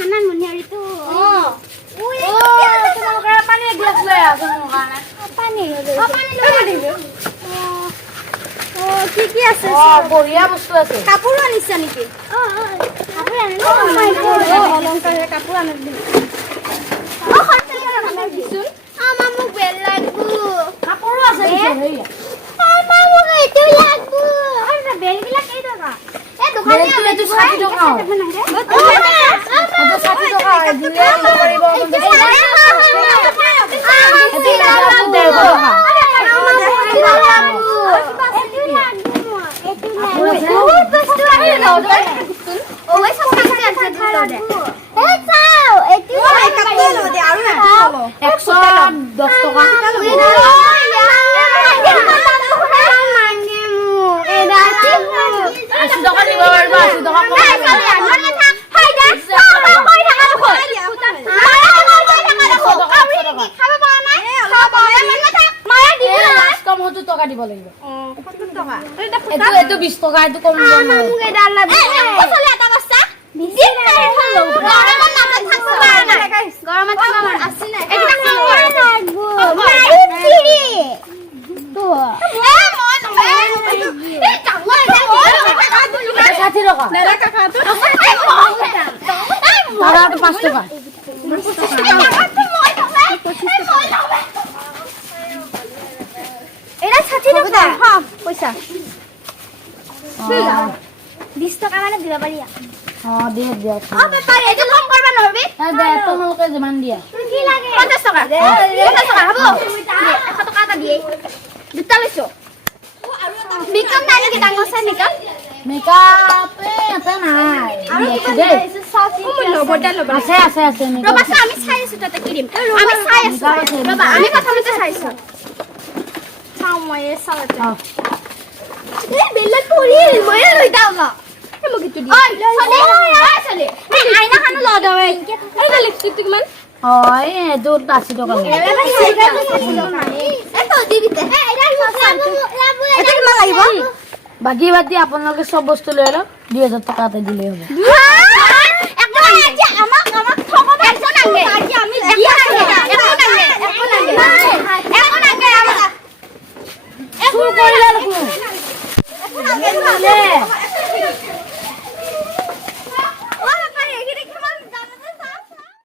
হানান মুনিয়াৰিটো তোমালোকৰ পানী এগিলাচ লৈ আছো মোৰ কাৰণে পানী লৈ কি আছে বঢ়িয়া বস্তু আছে কাপোৰো আনিছা নেকি কাপোৰ আনিলো অলংকাৰ কাপোৰ আনিলো দিছোন আমা মোক বেল লাগবো কাপোৰো আছে আমা মোক এইটো লাগবো আরে বেল গিলা কেই টাকা এ দোকানে বেলটো এইটো 60 টকা এটা 60 টকা দিলে কৰিব টকা দিব লাগিব 70 টকা এটো 20 টকা এটো কম মোক এটা লাগবে চলে এটা বস্তা দিন নাই হলো গরমত না থাকতে পারে না গরমত থাকতে পারে আসি না এটা লাগবো মারি চিড়ি তো এ মন এ কামলা এটা 60 টাকা দাদা কাকা তো দাদা তো 5 টাকা এটা 60 টাকা হ্যাঁ পয়সা 20 টাকা মানে দিবা পারি দে ব্যাপার এটা কম করবা নরবি দে তোমালোকে যিমান দিয়া কি লাগে 50 টাকা 50 টাকা হবো 100 টাকা এটা দিয়ে দুটা লৈছো মেকআপ নাই নেকি ডাঙৰ চাই মেকআপ মেকআপ এটা নাই আৰু কি দে আছে মেকআপ ৰবা আমি চাই আছো তাতে কি দিম আমি চাই আছো ৰবা আমি প্ৰথমতে চাইছো চাও মই চাওতে এ বেলেগ কৰি মই লৈ যাও না এ মোক কিটো দি ঐ চলে আইনা খানো ল দাও এটা লিপস্টিক কিমান হয় এটো 80 টকা লাগে এটো দিবিতে এটা কিমান লাগিব বাকি আপোনালোকে সব বস্তু লৈ লওক 2000 টকাতে দিলে হ'ব